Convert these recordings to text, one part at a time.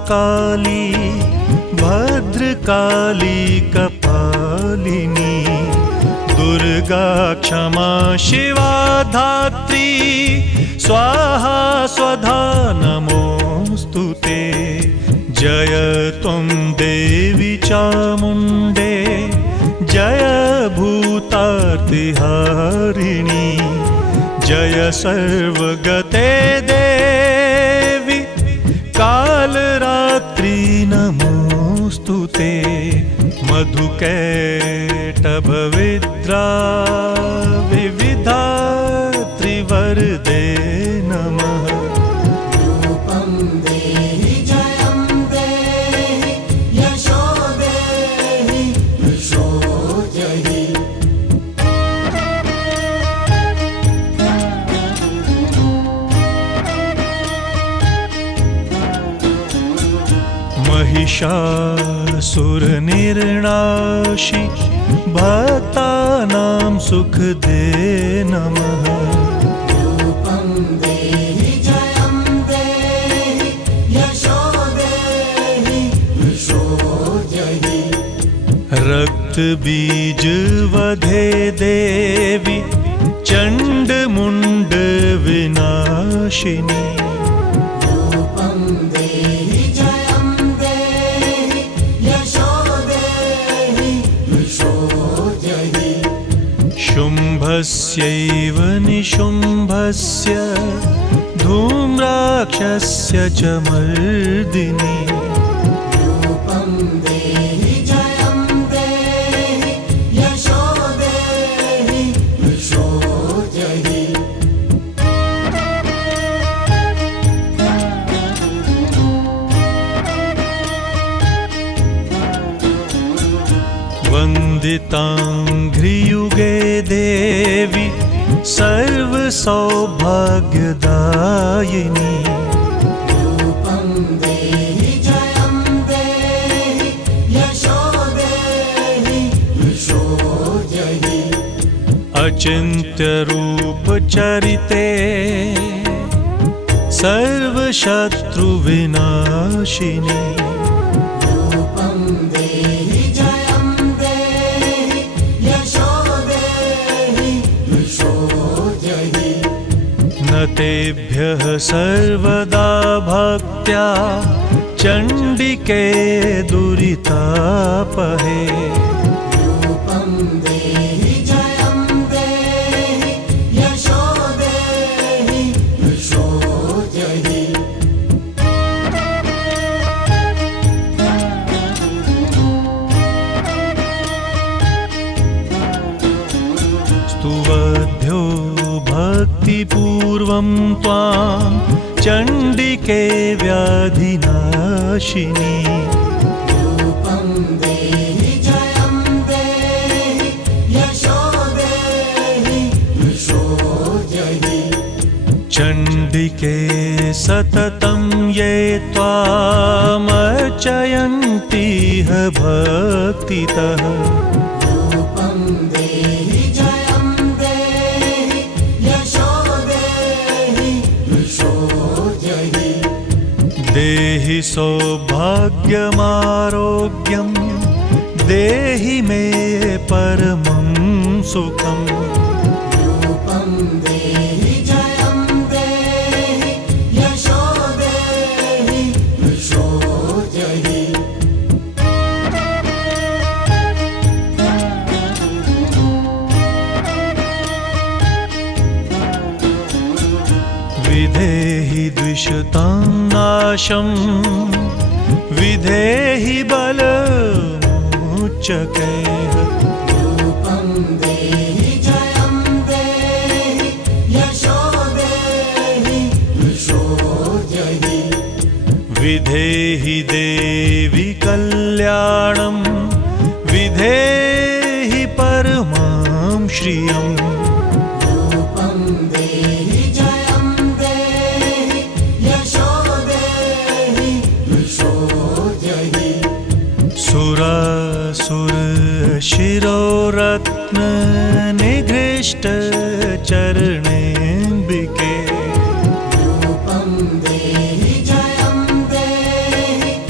काली भद्रकाली कपालिनी दुर्गा क्षमा शिवा धात्री स्वाहा स्वधा नमोस्तुते। जय त्वं देवी चामुण्डे जय भूतार्तिहारिणी जय सर्वगते देवी कालरात्रि नमोस्तुते। मधुकैटभविद्रा विविधात्रि वरदे नमः। रूपं देहि जयं देहि यशो देहि यशो जहि। महिषासुरनिर्नाशि भक्तानां सुखदे नमः। रूपं देहि जयं देहि यशो देहि यशो जहि। रक्तबीज वधे देवी चण्डमुण्ड विनाशिनी रूपं देहि जयं देहि यशो देहि यशो जहि। शुम्भस्यैव निशुम्भस्य धूम्राक्षस्य च मर्दिनी रूपं देहि जयं देहि यशो देहि यशो जहि। वन्दिताङ्घ्रियुगे देवी सर्वसौभाग्यदायिनी रूपं देहि जयं देहि यशो देहि यशो जहि। अचिन्त्यरूपचरिते सर्वशत्रुविनाशिनी रूपं देहि जयं देहि यशो देहि यशो जहि। न तेभ्यः सर्वदा भक्त्या चण्डिके दुरितापहे रूपं देहि जयं देहि यशो देहि यशो जहि। स्तुवद्भ्यो भक्तिपूर्वं त्वां चण्डिके व्याधिनाशिनी रूपं देहि जयं देहि यशो देहि यशो जहि। चण्डिके सततं ये त्वामर्चयन्तीह भक्तितः रूपं देहि जयं देहि यशो देहि यशो जहि। देहि सौभाग्यमारोग्यं देहि मे परमं सुखम् रूपं देहि जयं देहि यशो देहि यशो जहि। विधेहि द्विषतां नाशं विधेहि बलमुच्चकैः रूपं देहि जयं देहि यशो देहि यशो जहि। विधेहि देवी कल्याणं विधेहि परमां श्रियम् रूपं देहि जयं देहि यशो देहि यशो जहि। सुरासुर शिरोरत्न निघृष्ट चरणेऽम्बिके रूपं देहि जयं देहि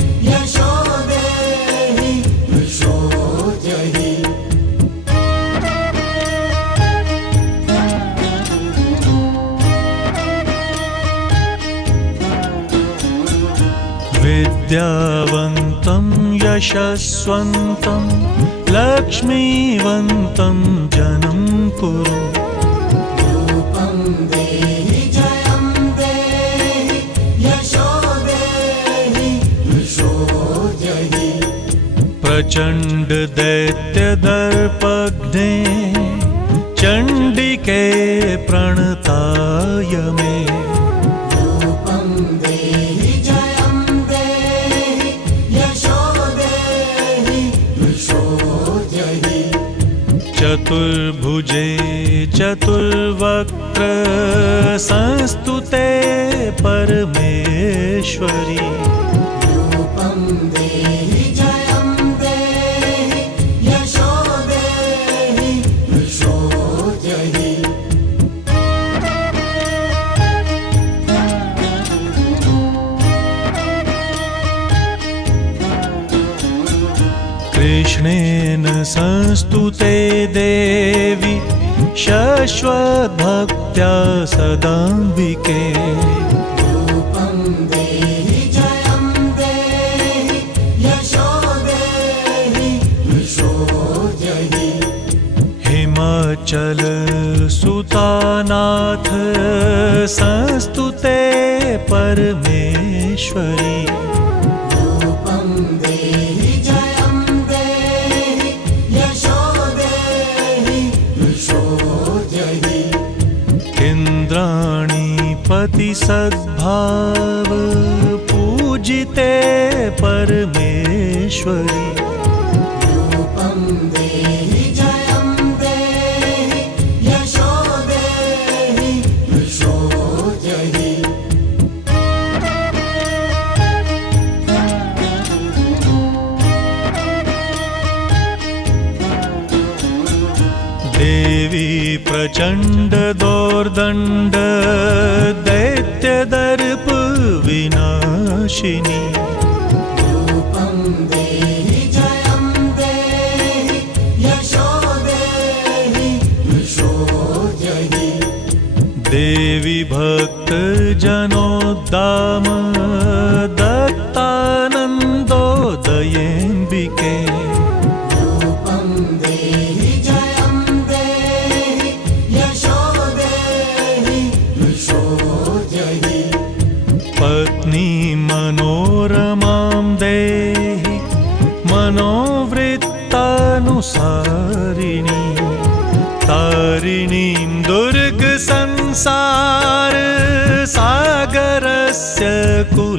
विद्यावन्तं यशस्वन्तं लक्ष्मीवन्तं जनं कुरु रूपं देहि जयं देहि यशो देहि यशो जहि प्रचण्ड दैत्यदर्पघ्ने चण्डिके प्रणताय मे रूपं देहि जयं देहि यशो देहि यशो जहि चतुर्भुजे चतुर्वक्त्र संस्तुते परमेश्वरी रूपं देहि जयं देहि यशो देहि यशो जहि कृष्णेन संस्तुते देवी शश्वद्भक्त्या सदाम्बिके रूपं देहि जयं देहि यशो देहि यशो जहि हिमाचल सुतानाथ संस्तुते परमेश्वरी रूपं देहि जयं देहि यशो देहि यशो जहि इन्द्राणीपति सद्भाव पूजिते परमेश्वरी रूपं देहि जयं देहि यशो देहि यशो जहि देवी प्रचण्ड दोर्दण्ड दैत्यदर्प विनाशिनी रूपं देहि जयं देहि यशो देहि यशो जहि देवी भक्तजनोद्दाम दत्तानन्दोदयेऽम्बिके रूपं देहि जयं देहि यशो देहि यशो जहि पत्नी मनोरमां देहि मनोवृत्तानुसारिणी तारिणीं दुर्गसंसार सागरस्य